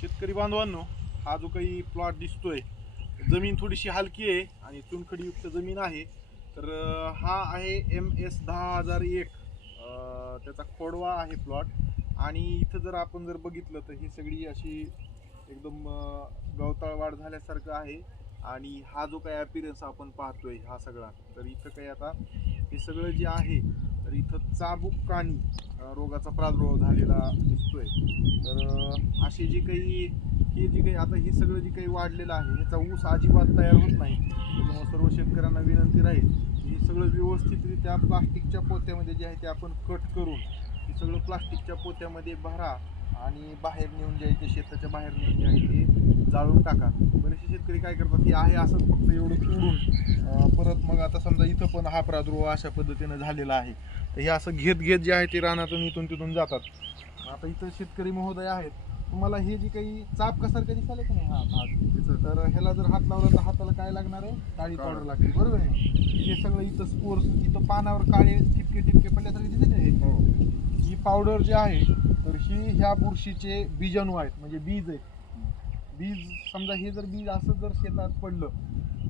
शेतकरी बांधवांनो हा जो काही प्लॉट दिसतोय जमीन थोडीशी हलकी आहे आणि चुनखडीयुक्त जमीन आहे. तर हा आहे एम एस दहा हजार एक त्याचा खोडवा आहे प्लॉट आणि इथं जर आपण जर बघितलं तर ही सगळी अशी एकदम गवताळ वाढ झाल्यासारखं आहे. आणि हा जो काही अपिरन्स आपण पाहतोय हा सगळा. तर इथं काही आता हे सगळं जे आहे तर इथं चाबूक कानी रोगाचा प्रादुर्भाव झालेला दिसतोय. तर असे जे काही हे जे काही आता हे सगळं जे काही वाढलेलं आहे याचा ऊस अजिबात तयार होत नाही. त्याच्यामुळे सर्व शेतकऱ्यांना विनंती राहील हे सगळं व्यवस्थितरित्या प्लास्टिकच्या पोत्यामध्ये जे आहे ते आपण कट करून हे सगळं प्लास्टिकच्या पोत्यामध्ये भरा आणि बाहेर नेऊन जे आहे ते शेताच्या बाहेर नेऊन जे आहे ते जाळून टाका. बरेचसे शेतकरी काय करतात की आहे असंच फक्त एवढं तोडून परत मग आता समजा इथं पण हा प्रादुर्भाव अशा पद्धतीनं झालेला आहे. तर हे असं घेत घेत जे आहे ते रानातून इथून तिथून जातात. आता इथं शेतकरी महोदय आहेत तुम्हाला हे जी काही चाप कसारखं दिसायला की नाही हा भाग तर ह्याला जर हात लावला तर हाताला काय लागणार आहे? काळी. पावडर लागते बरोबर आहे? हे सगळं इथं स्पोर्स इथं पानावर काळे टिपके टिपके पडल्यासारखे दिसत आहे. हो. ही पावडर जी आहे तर ही ह्या बुरशीचे बीजाणू आहेत म्हणजे बीज आहेत. बीज समजा हे जर बीज असं जर शेतात पडलं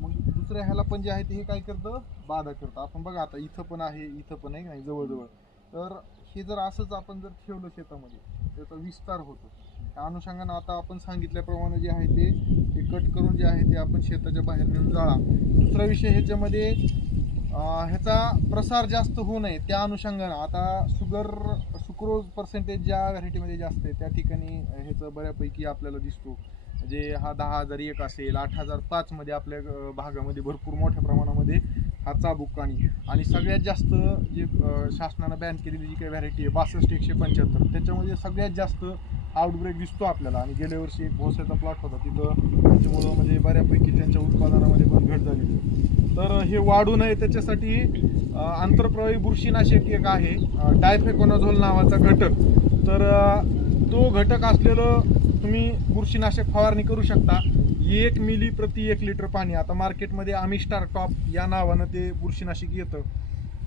मग दुसऱ्या ह्याला पण जे आहे ते हे काय करतं? बाधा करतं. आपण बघा आता इथं पण आहे इथं पण आहे की नाही जवळजवळ. तर हे जर असंच आपण जर ठेवलं शेतामध्ये त्याचा विस्तार होतो. त्या अनुषंगानं आता आपण सांगितल्याप्रमाणे जे आहे ते ते कट करून जे आहे ते आपण शेताच्या बाहेर नेऊन जाळा. दुसरा विषय ह्याच्यामध्ये ह्याचा प्रसार जास्त होऊ नये त्या अनुषंगानं. आता शुगर सुक्रोज पर्सेंटेज ज्या व्हरायटीमध्ये जास्त आहे त्या ठिकाणी ह्याचं बऱ्यापैकी आपल्याला दिसतो. म्हणजे हा दहा हजार एक असेल आठ हजार पाचमध्ये आपल्या भागामध्ये भरपूर मोठ्या प्रमाणामध्ये हा चाबूक आणि आणि सगळ्यात जास्त जे शासनानं बॅन केलेली जी काही व्हरायटी आहे बासष्ट एकशे पंच्याहत्तर त्याच्यामध्ये सगळ्यात जास्त आउटब्रेक दिसतो आपल्याला. आणि गेल्या वर्षी एक भोसाचा प्लॉट होता. तिथं त्याच्यामुळं म्हणजे बऱ्यापैकी त्यांच्या उत्पादनामध्ये पण घट झालेली तर हे वाढू नये त्याच्यासाठी आंतरप्रवाही बुरशीनाशक एक आहे डायफेकोनाझोल नावाचा घटक. तर तो घटक असलेलं तुम्ही बुरशीनाशक फवारणी करू शकता. एक मिली प्रति एक लिटर पाणी. आता मार्केटमध्ये आमिस्टार टॉप या नावानं ते बुरशीनाशक येतं.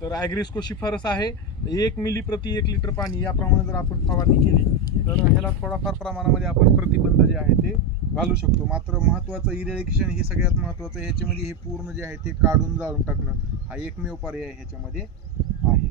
तर ॲग्रेस्को शिफारस आहे. एक मिली प्रति एक लिटर पाणी याप्रमाणे जर आपण फवारणी केली तर ह्याला थोडाफार प्रमाणामध्ये आपण प्रतिबंध जे आहे ते घालू शकतो. मात्र महत्त्वाचं इरेडिकेशन हे सगळ्यात महत्त्वाचं ह्याच्यामध्ये हे पूर्ण जे आहे ते काढून जाळून टाकणं हा एकमेव पर्याय ह्याच्यामध्ये आहे.